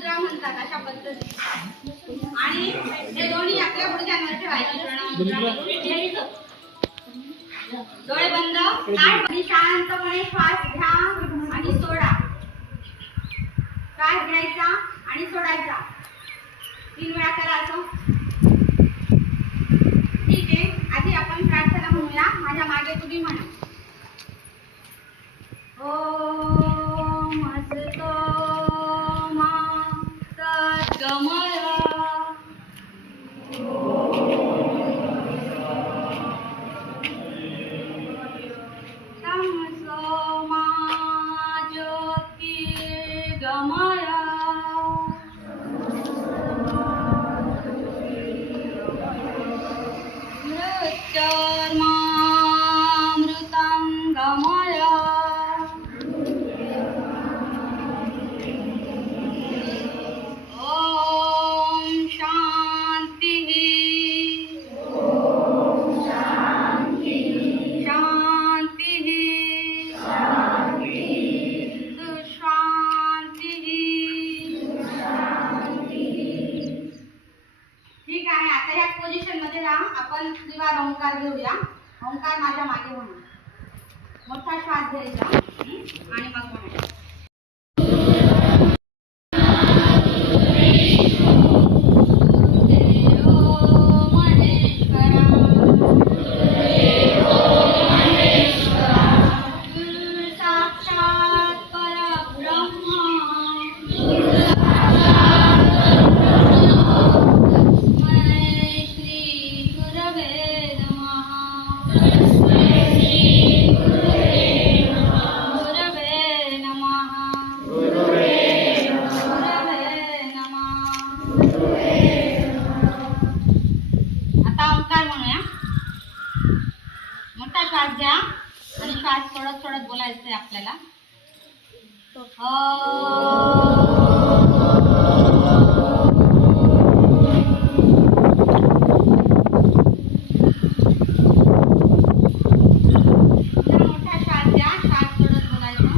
मुद्रा म्हणतात अशा पद्धतीने. आणि हे दोन्ही आपल्या गुडघ्यांवर ठेवायचे. डोळे बंद आणि शांतपणे श्वास घ्या आणि सोडा. श्वास घ्यायचा आणि सोडायचा 3 वेळा करा असं. ठीक आहे. आधी आपण प्रार्थना म्हणूया. माझ्या मागे तुम्ही म्हणा. ओम असतो मा सद्गमय तमसो मा ज्योतिर्गमय मृत्योर्मामृतं गमय. ओम शांति शांति शांति. ठीक आहे. आता या पोझिशन मध्ये राहा. आपण त्रिवार ओंकार घेऊया. ओंकार माझ्या मागे म्हणा. मोठा श्वास घ्यायचा आणि मग म्हणायचं. मोठा श्वास घ्या आणि श्वास सोडत सोडत बोलायचंय आपल्याला. मोठा श्वास घ्या. श्वास सोडत बोलायचं.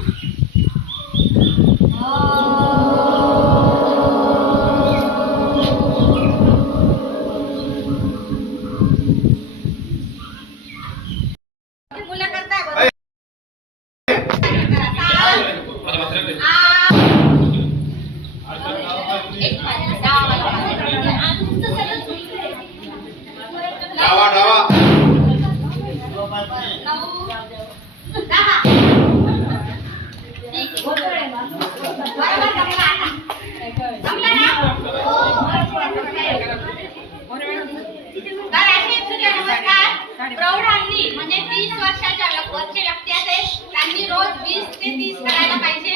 प्रौढांनी म्हणजे 30 वर्षाच्या वरचे व्यक्ती आहेत त्यांनी रोज 20 ते 30 करायला पाहिजे.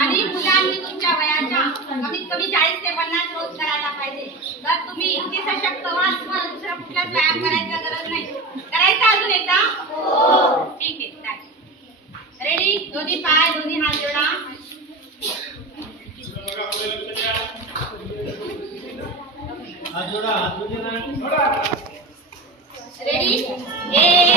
आणि मुलांनी तुमच्या वयाच्या कमीत कमी 40 ते 50 रोज करायला पाहिजे. तर तुम्ही इतके सशक्त व्हाल तुम्हाला दुसरा कुठलाच व्यायाम करायची गरज नाही. करायचा अजून एकदा. ठीक आहे. रेडी. दोन्ही पाय दोन्ही हात जोडा. रेडी. 1